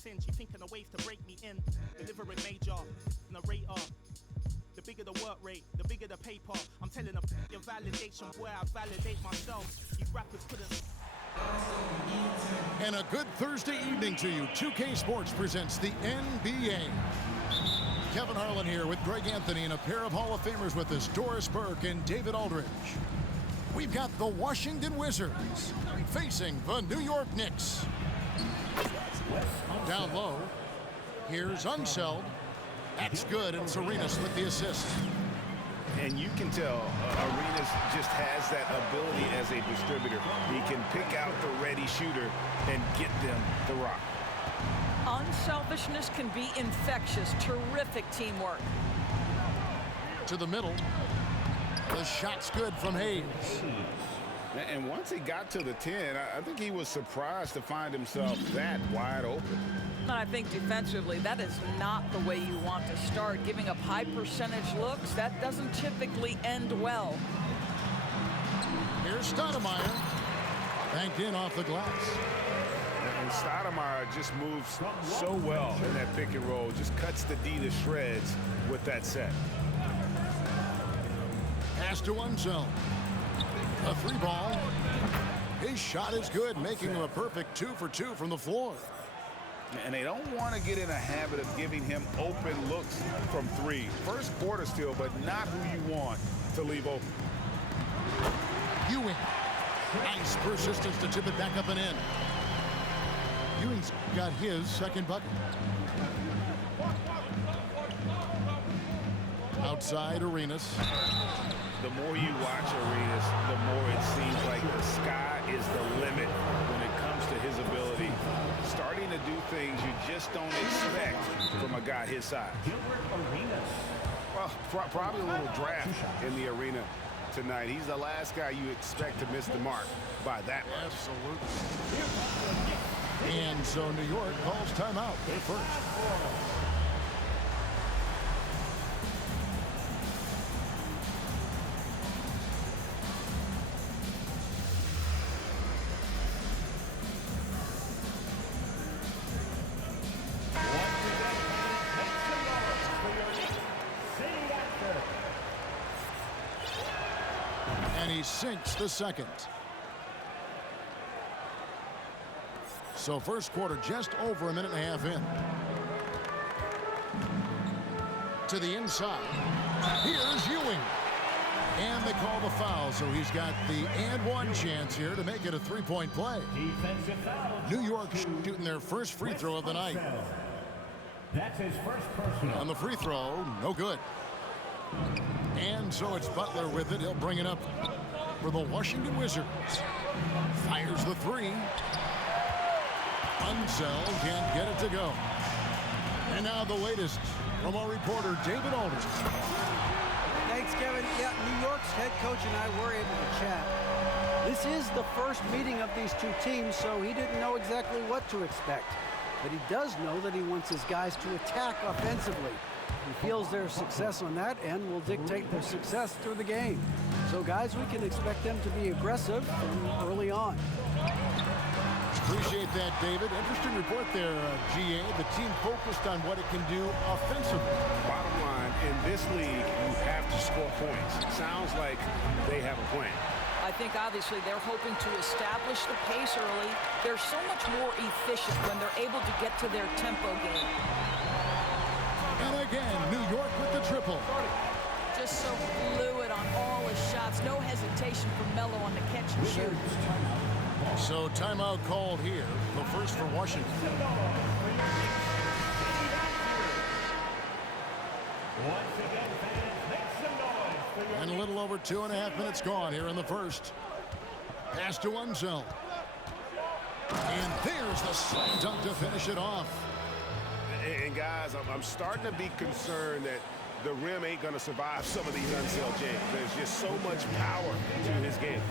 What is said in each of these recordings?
sin. She thinking of ways to break me in. Deliver it major, narrator. The bigger the work rate, the bigger the paper. I'm telling them your validation, boy, I validate myself. You rappers couldn't. And a good Thursday evening to you. 2K Sports presents the NBA. Kevin Harlan here with Greg Anthony and a pair of Hall of Famers with us, Doris Burke and David Aldridge. We've got the Washington Wizards facing the New York Knicks. Down low, here's Unseld. That's good, and it's Arenas with the assist. And you can tell Arenas just has that ability as a distributor. He can pick out the ready shooter and get them the rock. Unselfishness can be infectious. Terrific teamwork. To the middle. The shot's good from Hayes. And once he got to the 10, I think he was surprised to find himself that wide open. And I think defensively, that is not the way you want to start. Giving up high percentage looks, that doesn't typically end well. Here's Stoudemire. Banked in off the glass. And Stoudemire just moves so well in that pick and roll. Just cuts the D to shreds with that set. Pass to Unseld. A three ball. His shot is good, making him a perfect 2 for 2 from the floor. And they don't want to get in a habit of giving him open looks from three. First quarter still, but not who you want to leave open. Ewing. Nice persistence to tip it back up and in. Ewing's got his second bucket. Outside Arenas. The more you watch Arenas, the more it seems like the sky is the limit when it comes to his ability. Starting to do things you just don't expect from a guy his size. Well, probably a little draft in the arena tonight. He's the last guy you expect to miss the mark by that much. Absolutely. And so New York calls timeout. They're first. And he sinks the second. So first quarter just over a minute and a half in. To the inside. Here's Ewing. And they call the foul, so he's got the and one chance here to make it a three-point play. New York shooting their first free throw of the night. That's his first personal. On the free throw, no good. And so it's Butler with it. He'll bring it up for the Washington Wizards. Fires the three. Unseld can't get it to go. And now the latest from our reporter, David Aldridge. Thanks, Kevin. Yeah, New York's head coach and I were able to chat. This is the first meeting of these two teams, so he didn't know exactly what to expect. But he does know that he wants his guys to attack offensively. He feels their success on that end will dictate their success through the game. So, guys, we can expect them to be aggressive from early on. Appreciate that, David. Interesting report there, GA. The team focused on what it can do offensively. Bottom line, in this league, you have to score points. Sounds like they have a plan. I think obviously they're hoping to establish the pace early. They're so much more efficient when they're able to get to their tempo game. And again, New York with the triple. Just so fluid on all his shots. No hesitation for Melo on the catch and shoot. So timeout called here. The first for Washington. And a little over 2.5 minutes gone here in the first. Pass to Unseld. And there's the slam dunk to finish it off. And guys, I'm starting to be concerned that the rim ain't going to survive some of these Unseld jams. There's just so much power to his game.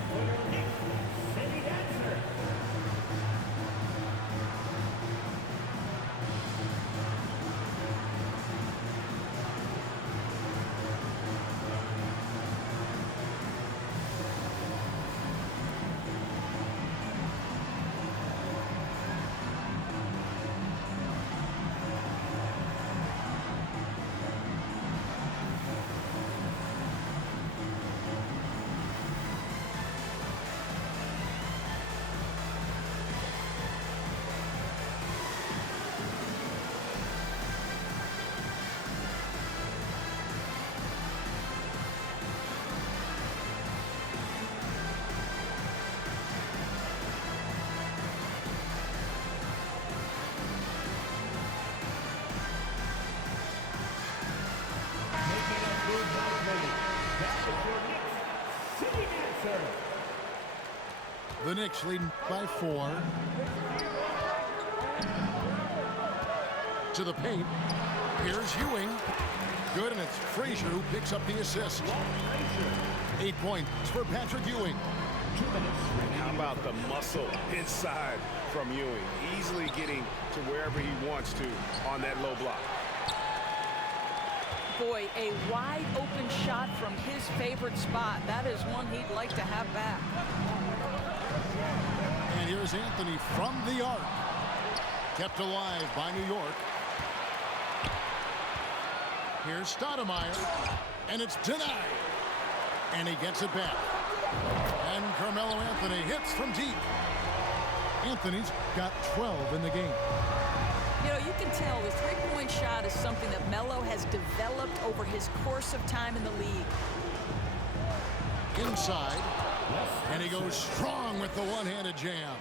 Knicks leading by 4. To the paint. Here's Ewing. Good, and it's Frazier who picks up the assist. 8 points for Patrick Ewing. How about the muscle inside from Ewing? Easily getting to wherever he wants to on that low block. Boy, a wide open shot from his favorite spot. That is one he'd like to have back. And here's Anthony from the arc. Kept alive by New York. Here's Stoudemire, and it's denied. And he gets it back. And Carmelo Anthony hits from deep. Anthony's got 12 in the game. You know, you can tell the three-point shot is something that Melo has developed over his course of time in the league. Inside, and he goes strong with the one-handed jam.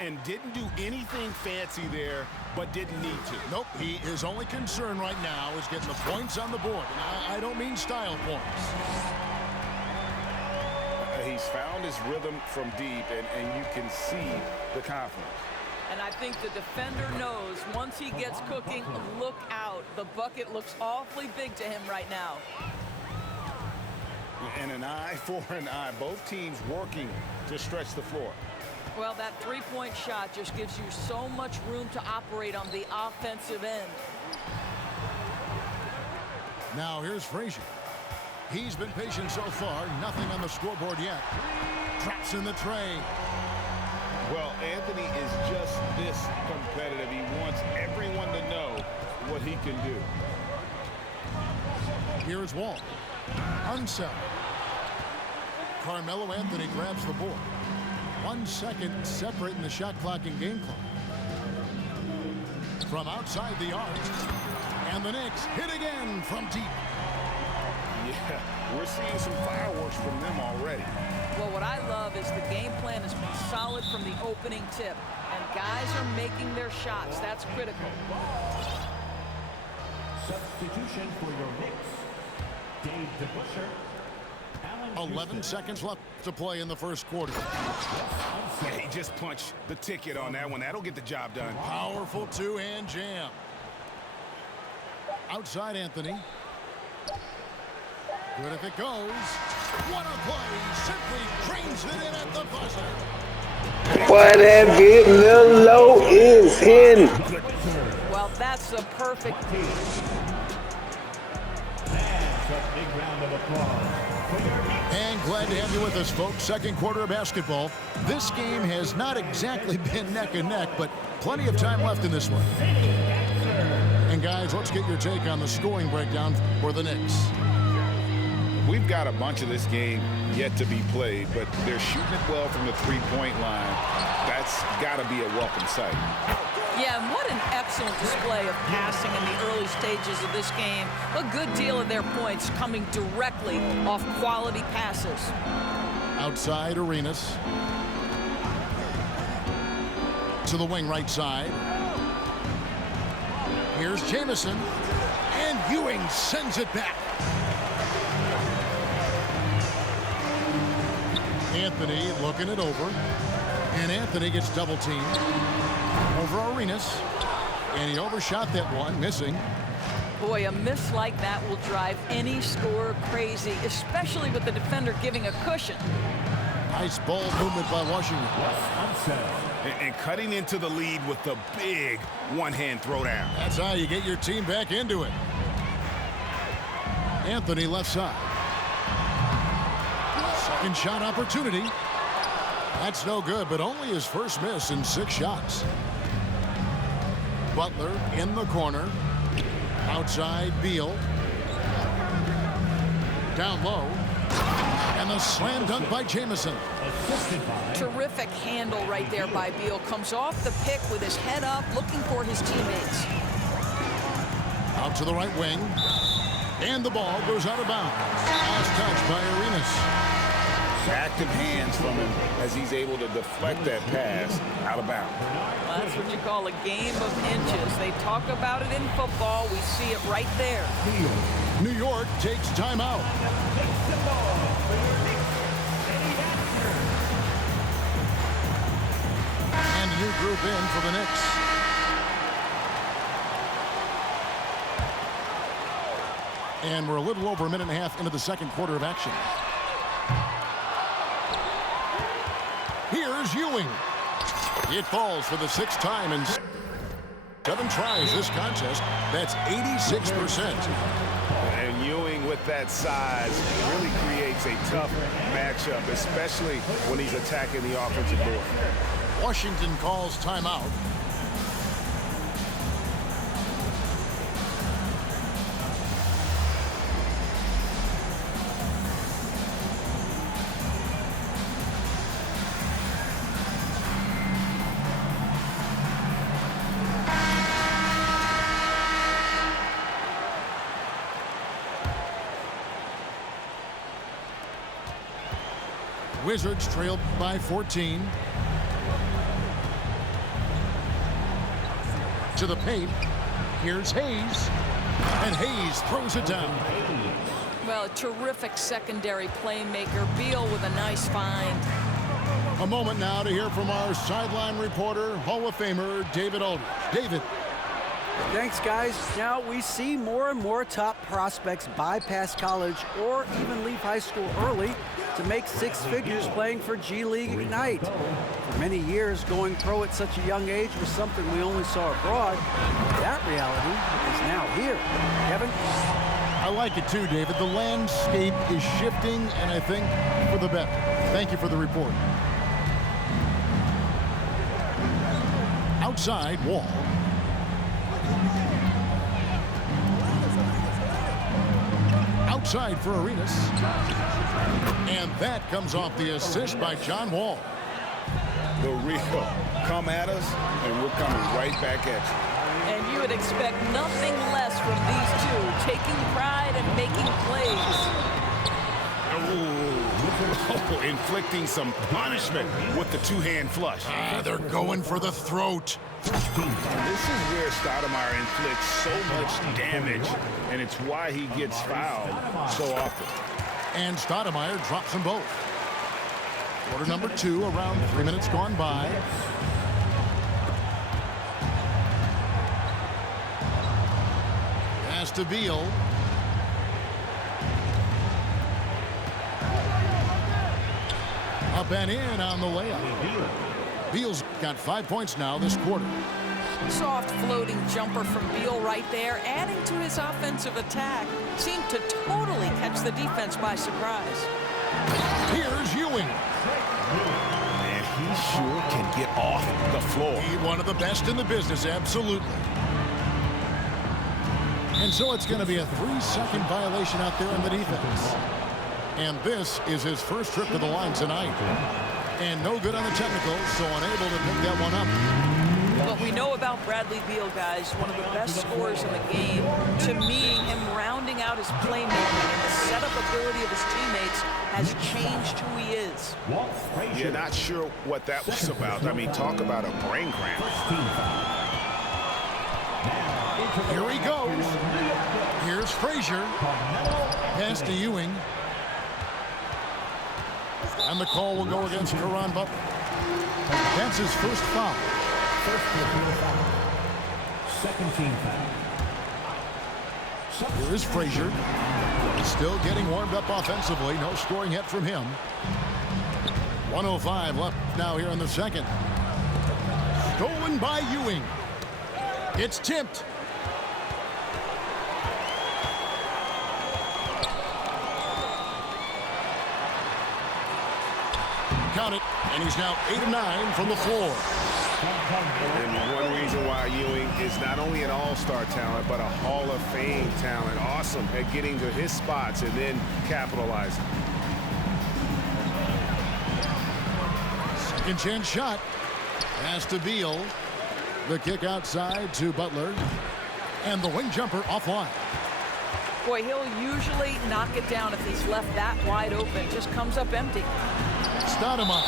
And didn't do anything fancy there, but didn't need to. Nope, his only concern right now is getting the points on the board. And I don't mean style points. He's found his rhythm from deep, and you can see the confidence. And I think the defender knows once he gets cooking, look out. The bucket looks awfully big to him right now. And an eye for an eye. Both teams working to stretch the floor. Well, that three-point shot just gives you so much room to operate on the offensive end. Now here's Frazier. He's been patient so far. Nothing on the scoreboard yet. Traps in the tray. Well, Anthony is just this competitive. He wants everyone to know what he can do. Here's Wall. Unset. Carmelo Anthony grabs the board. 1 second separating the shot clock and game clock. From outside the arc. And the Knicks hit again from deep. Yeah, we're seeing some fireworks from them already. Well, what I love is the game plan has been solid from the opening tip. And guys are making their shots. That's critical. Substitution for your Knicks, Dave DeBusschere. 11 seconds left to play in the first quarter. He just punched the ticket on that one. That'll get the job done. Powerful two-hand jam. Outside Anthony. Good if it goes. What a play. Simply drains it in at the buzzer. What have it? Melo is in. Well, that's a perfect. That's a big round of applause. And glad to have you with us, folks. Second quarter of basketball. This game has not exactly been neck and neck, but plenty of time left in this one. And guys, let's get your take on the scoring breakdown for the Knicks. We've got a bunch of this game yet to be played, but they're shooting it well from the three-point line. That's got to be a welcome sight. Yeah, and what an excellent display of passing in the early stages of this game. A good deal of their points coming directly off quality passes. Outside Arenas. To the wing right side. Here's Jamison. And Ewing sends it back. Anthony looking it over. And Anthony gets double teamed. Over Arenas. And he overshot that one, missing. Boy, a miss like that will drive any scorer crazy, especially with the defender giving a cushion. Nice ball movement by Washington. And cutting into the lead with the big one-hand throwdown. That's how you get your team back into it. Anthony left side. Second shot opportunity. That's no good, but only his first miss in 6 shots. Butler in the corner. Outside Beal. Down low. And the slam dunk by Jamison. Terrific handle right there by Beal. Comes off the pick with his head up, looking for his teammates. Out to the right wing. And the ball goes out of bounds. Last touch by Arenas. Active hands from him as he's able to deflect that pass out of bounds. Well, that's what you call a game of inches. They talk about it in football. We see it right there. New York takes timeout. new group in for the Knicks. And we're a little over a minute and a half into the second quarter of action. Here's Ewing. It falls for the 6th time in 7 tries this contest. That's 86%. And Ewing with that size really creates a tough matchup, especially when he's attacking the offensive board. Washington calls timeout. Wizards trailed by 14. To the paint. Here's Hayes. And Hayes throws it down. Well, a terrific secondary playmaker. Beal with a nice find. A moment now to hear from our sideline reporter, Hall of Famer David Aldridge. David. Thanks, guys. Now we see more and more top prospects bypass college or even leave high school early to make 6 figures playing for G League Ignite. For many years, going pro at such a young age was something we only saw abroad. That reality is now here. Kevin? I like it too, David. The landscape is shifting, and I think for the better. Thank you for the report. Outside, Wall. Outside for Arenas. And that comes off the assist by John Wall. The real come at us, and we're coming right back at you. And you would expect nothing less from these two, taking pride and making plays. Ooh. Inflicting some punishment with the 2-hand flush. They're going for the throat. And this is where Stoudemire inflicts so much damage, and it's why he gets fouled so often. And Stoudemire drops them both. Quarter number 2, around 3 minutes gone by. Pass to Beal. Up and in on the layup. Beal's got 5 points now this quarter. Soft floating jumper from Beal right there, adding to his offensive attack. Seemed to totally catch the defense by surprise. Here's Ewing. Man, he sure can get off the floor. He's one of the best in the business, absolutely. And so it's going to be a 3-second violation out there on the defense. And this is his first trip to the line tonight. And no good on the technical, so unable to pick that one up. What we know about Bradley Beal, guys, one of the best scorers in the game. To me, him rounding out his playmaking and the setup ability of his teammates has changed who he is. You're not sure what that was about. I mean, talk about a brain cramp. Here he goes. Here's Frazier. Pass to Ewing. And the call will go against Caron Butler. That's his first foul. Second team foul. Here is Frazier. Still getting warmed up offensively. No scoring yet from him. 1:05 left now here in the second. Stolen by Ewing. It's tipped. Count it, and he's now 8 of 9 from the floor. And one reason why Ewing is not only an all-star talent, but a Hall of Fame talent. Awesome at getting to his spots and then capitalizing. Second chance shot. Pass to Beal. The kick outside to Butler. And the wing jumper offline. Boy, he'll usually knock it down if he's left that wide open. Just comes up empty. Stoudemire.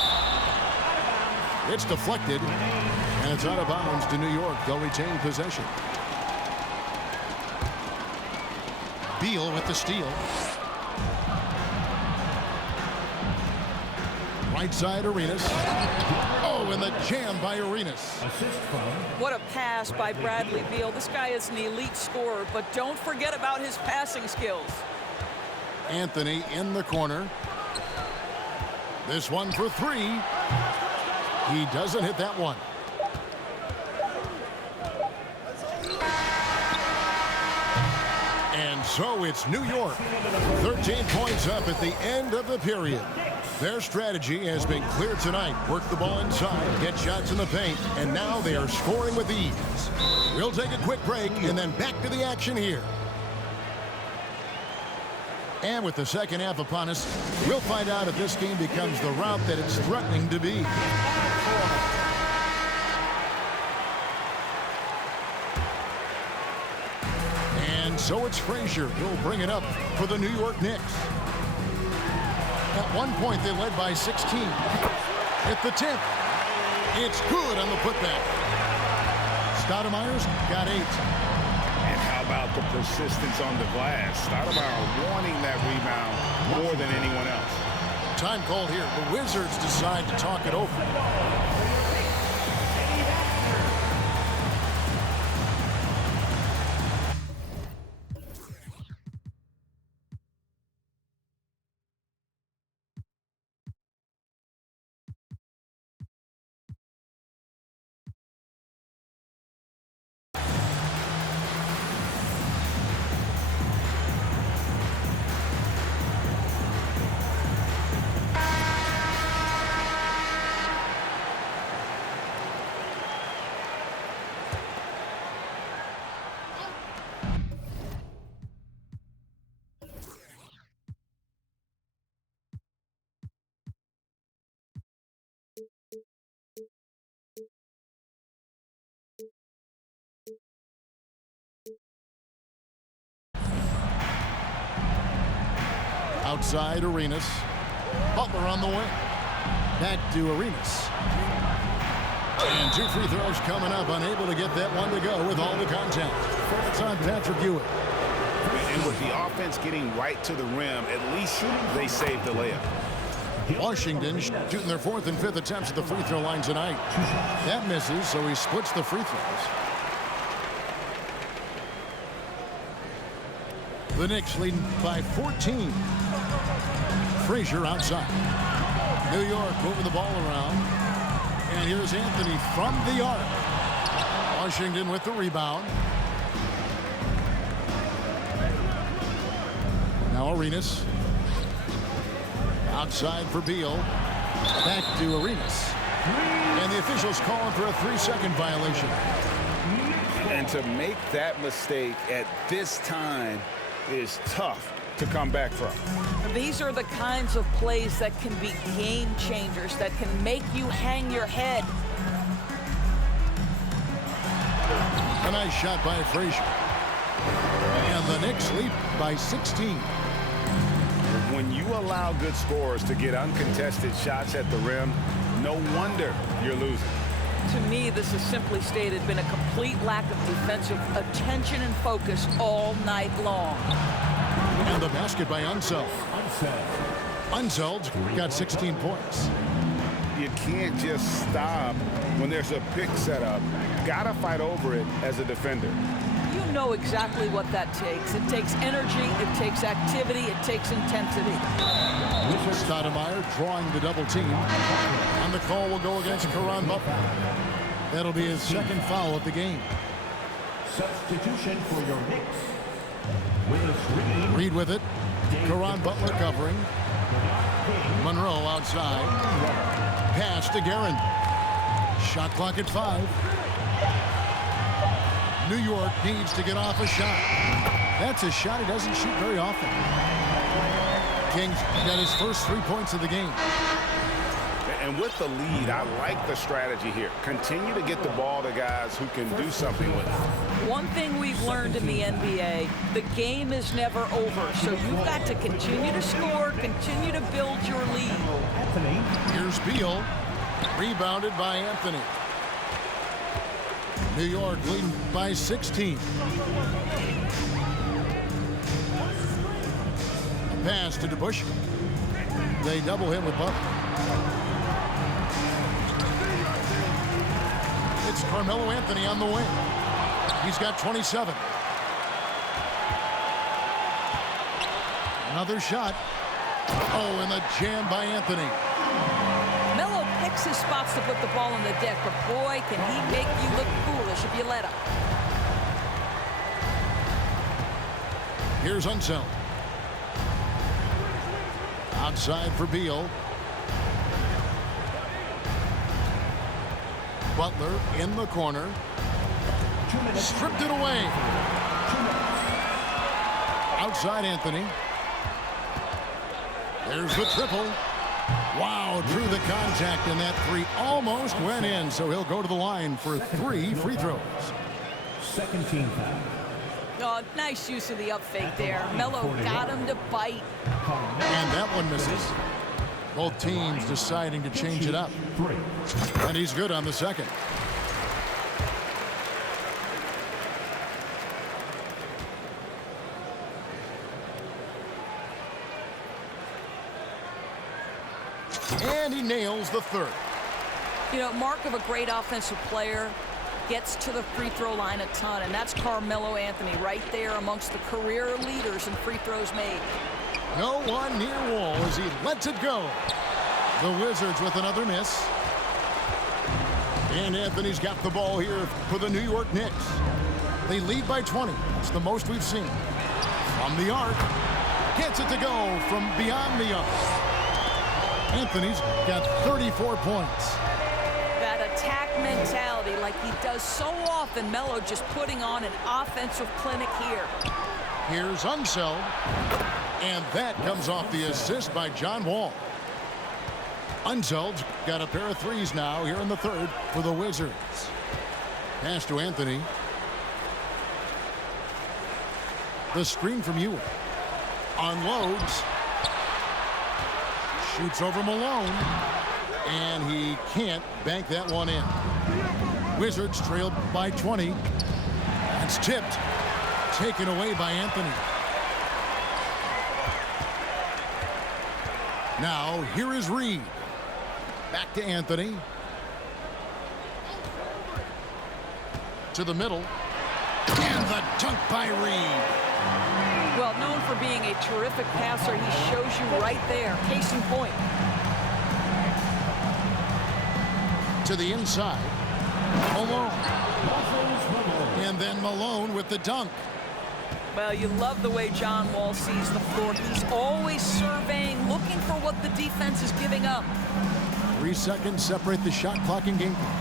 It's deflected, and it's out of bounds to New York. They'll retain possession. Beal with the steal. Right side, Arenas. Oh, and the jam by Arenas. What a pass by Bradley Beal. This guy is an elite scorer, but don't forget about his passing skills. Anthony in the corner. This one for three. He doesn't hit that one. And so it's New York. 13 points up at the end of the period. Their strategy has been clear tonight. Work the ball inside, get shots in the paint, and now they are scoring with ease. We'll take a quick break and then back to the action here. And with the second half upon us, we'll find out if this game becomes the route that it's threatening to be. And so it's Frazier who'll bring it up for the New York Knicks. At one point, they led by 16. At the tip, it's good on the putback. Stoudemire's got 8. And how about the persistence on the glass? Stoudemire wanting that rebound more than anyone else. Time called here. The Wizards decide to talk it over. Outside Arenas. Butler on the wing. Back to Arenas. And 2 free throws coming up. Unable to get that one to go with all the contact. It's on Patrick Ewing. And with the offense getting right to the rim, at least they saved the layup. Washington shooting their 4th and 5th attempts at the free throw line tonight. That misses, so he splits the free throws. The Knicks leading by 14. Frazier outside. New York moving the ball around. And here's Anthony from the arc. Washington with the rebound. Now Arenas. Outside for Beal. Back to Arenas. And the officials calling for a 3-second violation. And to make that mistake at this time is tough to come back from. These are the kinds of plays that can be game changers, that can make you hang your head. A nice shot by Frazier. And the Knicks lead by 16. When you allow good scorers to get uncontested shots at the rim, no wonder you're losing. To me, this has simply stated been a complete lack of defensive attention and focus all night long. And the basket by Unseld. Unseld's got 16 points. You can't just stop when there's a pick set up. Gotta fight over it as a defender. You know exactly what that takes. It takes energy, it takes activity, it takes intensity. Stoudemire drawing the double team. And the call will go against Caron Butler. That'll be his 2nd foul of the game. Substitution for your Knicks. Reed with it. Caron Butler covering. Monroe outside. Pass to Guerin. Shot clock at 5. New York needs to get off a shot. That's a shot he doesn't shoot very often. King's got his first 3 points of the game. And with the lead, I like the strategy here. Continue to get the ball to guys who can do something with it. One thing we've learned in the NBA, the game is never over. So you've got to continue to score, continue to build your lead. Here's Beal. Rebounded by Anthony. New York leading by 16. Pass to DeBusch. They double him with Butler. It's Carmelo Anthony on the wing. He's got 27. Another shot. Oh, and the jam by Anthony. Melo picks his spots to put the ball on the deck, but boy, can he make you look foolish if you let him. Here's Unseld. Outside for Beal. Butler in the corner. Stripped it away. Outside Anthony. There's the triple. Wow, drew the contact, and that three almost went in, so he'll go to the line for 3 free throws. Second team foul. Oh, nice use of the up fake there. Melo got him to bite. And that one misses. Both teams deciding to change it up. And he's good on the second. And he nails the third. You know, mark of a great offensive player, gets to the free throw line a ton, and that's Carmelo Anthony right there amongst the career leaders in free throws made. No one near Wall as he lets it go. The Wizards with another miss. And Anthony's got the ball here for the New York Knicks. They lead by 20. It's the most we've seen. From the arc. Gets it to go from beyond the arc. Anthony's got 34 points. That attack mentality like he does so often. Melo just putting on an offensive clinic here. Here's Unseld. And that comes off the assist by John Wall. Unseld's got a pair of threes now here in the third for the Wizards. Pass to Anthony. The screen from Ewing. Unloads. Shoots over Malone. And he can't bank that one in. Wizards trailed by 20. That's tipped. Taken away by Anthony. Now, here is Reed. Back to Anthony. To the middle. And the dunk by Reed. Well, known for being a terrific passer, he shows you right there. Case in point. To the inside. Malone. And then Malone with the dunk. Well, you love the way John Wall sees the floor. He's always surveying, looking for what the defense is giving up. 3 seconds separate the shot clock and game clock.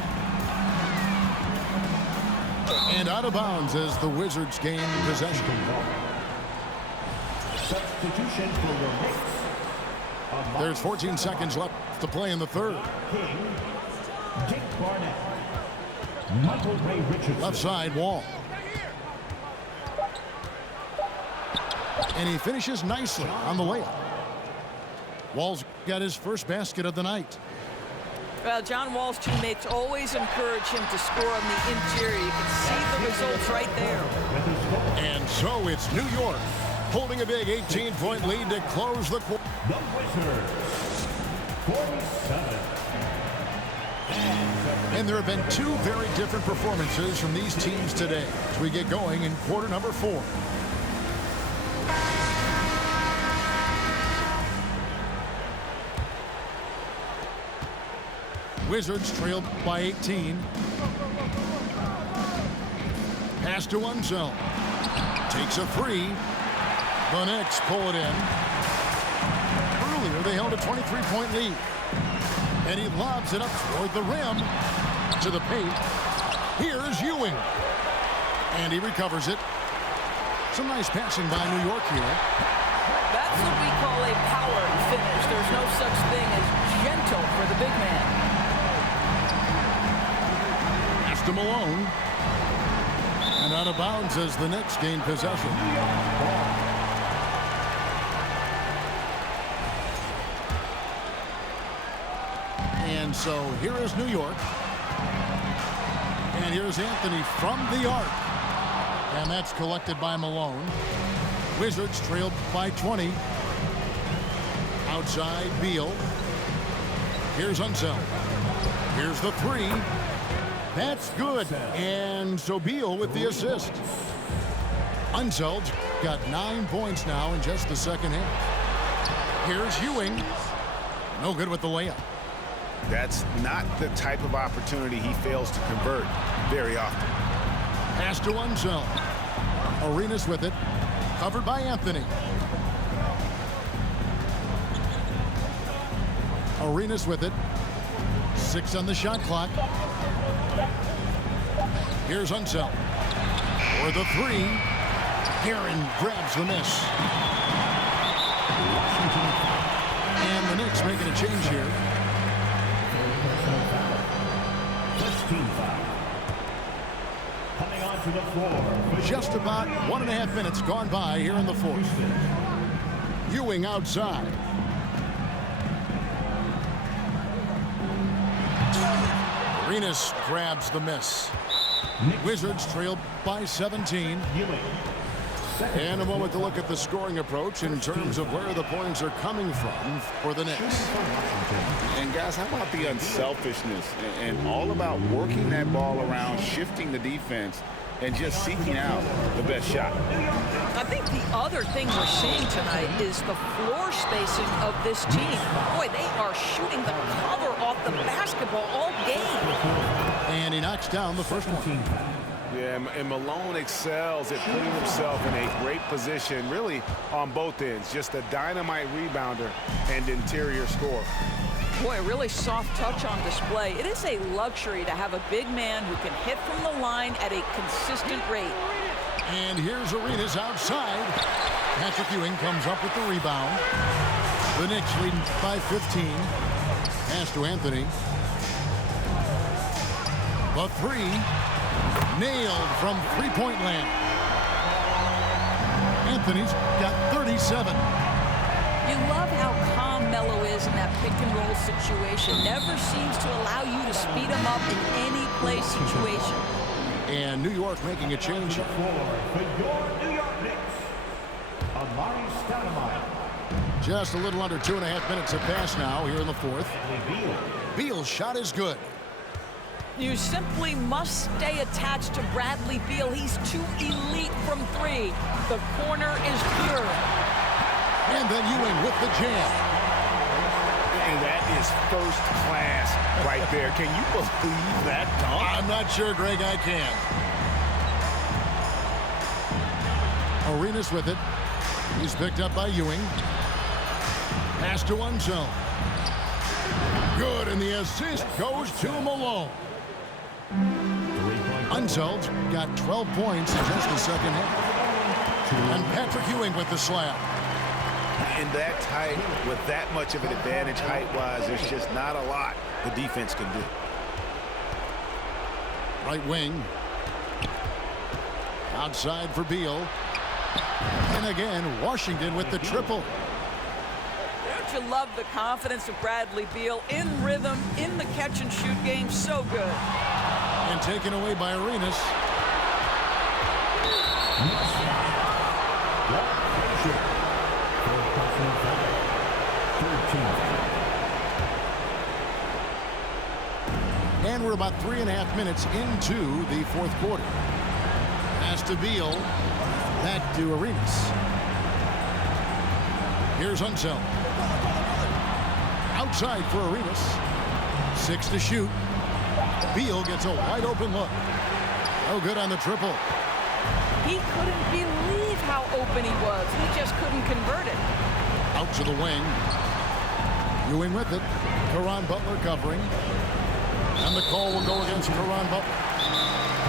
And out of bounds as the Wizards gain possession. Substitution for your Knicks. There's 14 seconds left to play in the third. King, Dick Barnett, Michael Ray Richardson. Left side, Wall. And he finishes nicely on the layup. Wall's got his first basket of the night. Well, John Wall's teammates always encourage him to score on the interior. You can see the results right there. And so it's New York holding a big 18-point lead to close the quarter. The Wizards, 47. And there have been 2 very different performances from these teams today as we get going in quarter number 4. Wizards trailed by 18. Pass to Unseld. Takes a 3. The Knicks pull it in. Earlier, they held a 23-point lead. And he lobs it up toward the rim. To the paint. Here's Ewing. And he recovers it. Some nice passing by New York here. That's what we call a power finish. There's no such thing as gentle for the big man. To Malone. And out of bounds as the Knicks gain possession. And so here is New York. And here's Anthony from the arc. And that's collected by Malone. Wizards trailed by 20. Outside, Beal. Here's Unseld. Here's the 3. That's good. And so Beal with the assist. Unseld's got 9 points now in just the second half. Here's Ewing. No good with the layup. That's not the type of opportunity he fails to convert very often. Pass to Unseld. Arenas with it. Covered by Anthony. Arenas with it. 6 on the shot clock. Here's Unseld. For the 3. Heron grabs the miss. And the Knicks making a change here. Coming onto the floor. Just about 1.5 minutes gone by here in the fourth. Ewing outside. Arenas grabs the miss. Wizards trailed by 17. And a moment to look at the scoring approach in terms of where the points are coming from for the Knicks. And guys, how about the unselfishness and all about working that ball around, shifting the defense, and just seeking out the best shot? I think the other thing we're seeing tonight is the floor spacing of this team. Boy, they are shooting the cover off the basketball all game. And he knocks down the first one. Yeah, and Malone excels at putting himself in a great position, really on both ends. Just a dynamite rebounder and interior scorer. Boy, a really soft touch on display. It is a luxury to have a big man who can hit from the line at a consistent rate. And here's Arenas outside. Patrick Ewing comes up with the rebound. The Knicks leading by 15. Pass to Anthony. The 3. Nailed from three-point land. Anthony's got 37. You love how calm Melo is in that pick-and-roll situation. Never seems to allow you to speed him up in any play situation. And New York making a change here. For your New York Knicks, Amari Stoudemire. Just a little under 2.5 minutes have passed now here in the fourth. Beal's shot is good. You simply must stay attached to Bradley Beal. He's too elite from 3. The corner is pure. And then Ewing with the jam. And that is first class right there. Can you believe that dunk? I'm not sure, Greg, I can. Arenas with it. He's picked up by Ewing. Pass to Unseld. Good, and the assist goes to Malone. Unseld's got 12 points in just the second half. And Patrick Ewing with the slam. In that tight, with that much of an advantage height-wise, there's just not a lot the defense can do. Right wing. Outside for Beal. And again, Washington with the triple. Don't you love the confidence of Bradley Beal in rhythm, in the catch-and-shoot game? So good. And taken away by Arenas. And we're about 3.5 minutes into the fourth quarter. Pass to Beal. Back to Arenas. Here's Unseld. Outside for Arenas. 6 to shoot. Beal gets a wide open look. No good on the triple. He couldn't believe how open he was. He just couldn't convert it. Out to the wing. Ewing with it. Caron Butler covering. And the call will go against Caron Butler.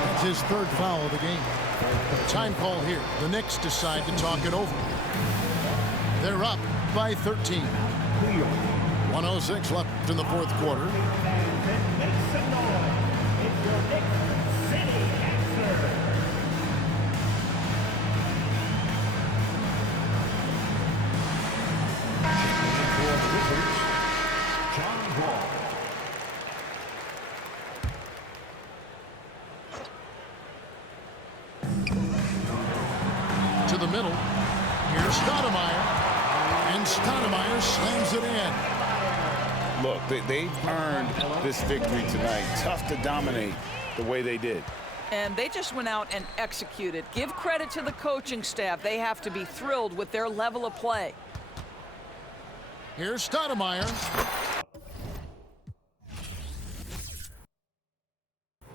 That's his 3rd foul of the game. Time call here. The Knicks decide to talk it over. They're up by 13. 1:06 left in the fourth quarter. To the middle. Here's Stoudemire. And Stoudemire slams it in. Look, they've earned this victory tonight. Tough to dominate, the way they did. And they just went out and executed. Give credit to the coaching staff. They have to be thrilled with their level of play. Here's Stoudemire.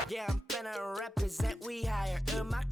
Yeah, I'm finna represent, we higher. My